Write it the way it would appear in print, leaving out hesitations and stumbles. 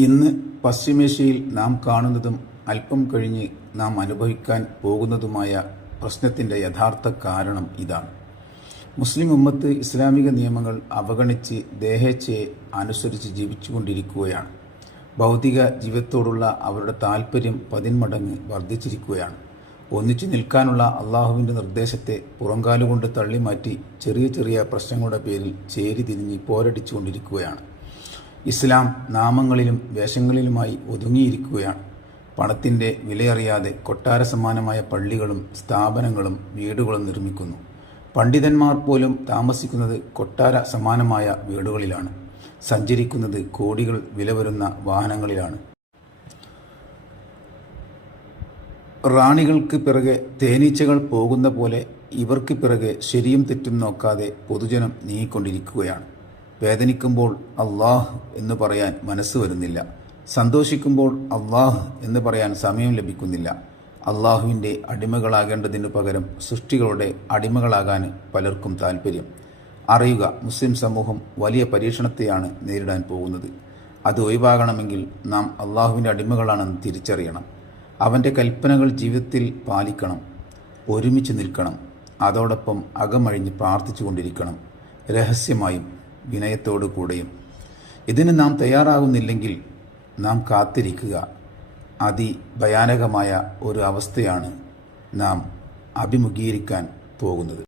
ഇന്ന് പശ്ചിമേഷ്യയിൽ നാം കാണുന്നതും അല്പം കഴിഞ്ഞ് നാം അനുഭവിക്കാൻ പോകുന്നതുമായ പ്രശ്നത്തിൻ്റെ യഥാർത്ഥ കാരണം ഇതാണ്. മുസ്ലിം ഉമ്മത്ത് ഇസ്ലാമിക നിയമങ്ങൾ അവഗണിച്ച് ദേഹേച്ഛയെ അനുസരിച്ച് ജീവിച്ചുകൊണ്ടിരിക്കുകയാണ്. ഭൗതിക ജീവിതത്തോടുള്ള അവരുടെ താൽപ്പര്യം 10 മടങ്ങ് വർദ്ധിച്ചിരിക്കുകയാണ്. ഒന്നിച്ചു നിൽക്കാനുള്ള അള്ളാഹുവിൻ്റെ നിർദ്ദേശത്തെ പുറങ്കാലുകൊണ്ട് തള്ളിമാറ്റി ചെറിയ ചെറിയ പ്രശ്നങ്ങളുടെ പേരിൽ ചേരി തിരിഞ്ഞ് പോരടിച്ചുകൊണ്ടിരിക്കുകയാണ്. ഇസ്ലാം നാമങ്ങളിലും വേഷങ്ങളിലുമായി ഒതുങ്ങിയിരിക്കുകയാണ്. പണത്തിൻ്റെ വിലയറിയാതെ കൊട്ടാര സമാനമായ പള്ളികളും സ്ഥാപനങ്ങളും വീടുകളും നിർമ്മിക്കുന്നു. പണ്ഡിതന്മാർ പോലും താമസിക്കുന്നത് കൊട്ടാര സമാനമായ വീടുകളിലാണ്. സഞ്ചരിക്കുന്നത് കോടികൾ വില വരുന്ന വാഹനങ്ങളിലാണ്. റാണികൾക്ക് പിറകെ തേനീച്ചകൾ പോകുന്ന പോലെ ഇവർക്ക് പിറകെ ശരിയും തെറ്റും നോക്കാതെ പൊതുജനം നീങ്ങിക്കൊണ്ടിരിക്കുകയാണ്. വേദനിക്കുമ്പോൾ അള്ളാഹ് എന്ന് പറയാൻ മനസ്സ് വരുന്നില്ല. സന്തോഷിക്കുമ്പോൾ അള്ളാഹ് എന്ന് പറയാൻ സമയം ലഭിക്കുന്നില്ല. അള്ളാഹുവിൻ്റെ അടിമകളാകേണ്ടതിനു പകരം സൃഷ്ടികളുടെ അടിമകളാകാൻ പലർക്കും താൽപ്പര്യം. അറിയുക, മുസ്ലിം സമൂഹം വലിയ പരീക്ഷണത്തെയാണ് നേരിടാൻ പോകുന്നത്. അത് ഒഴിവാകണമെങ്കിൽ നാം അള്ളാഹുവിൻ്റെ അടിമകളാണെന്ന് തിരിച്ചറിയണം. അവൻ്റെ കൽപ്പനകൾ ജീവിതത്തിൽ പാലിക്കണം. ഒരുമിച്ച് നിൽക്കണം. അതോടൊപ്പം അകമഴിഞ്ഞ് പ്രാർത്ഥിച്ചു കൊണ്ടിരിക്കണം, രഹസ്യമായും വിനയത്തോടു കൂടെയും. ഇതിന് നാം തയ്യാറാകുന്നില്ലെങ്കിൽ നാം കാത്തിരിക്കുക. അതിഭയാനകമായ ഒരു അവസ്ഥയാണ് നാം അഭിമുഖീകരിക്കാൻ പോകുന്നത്.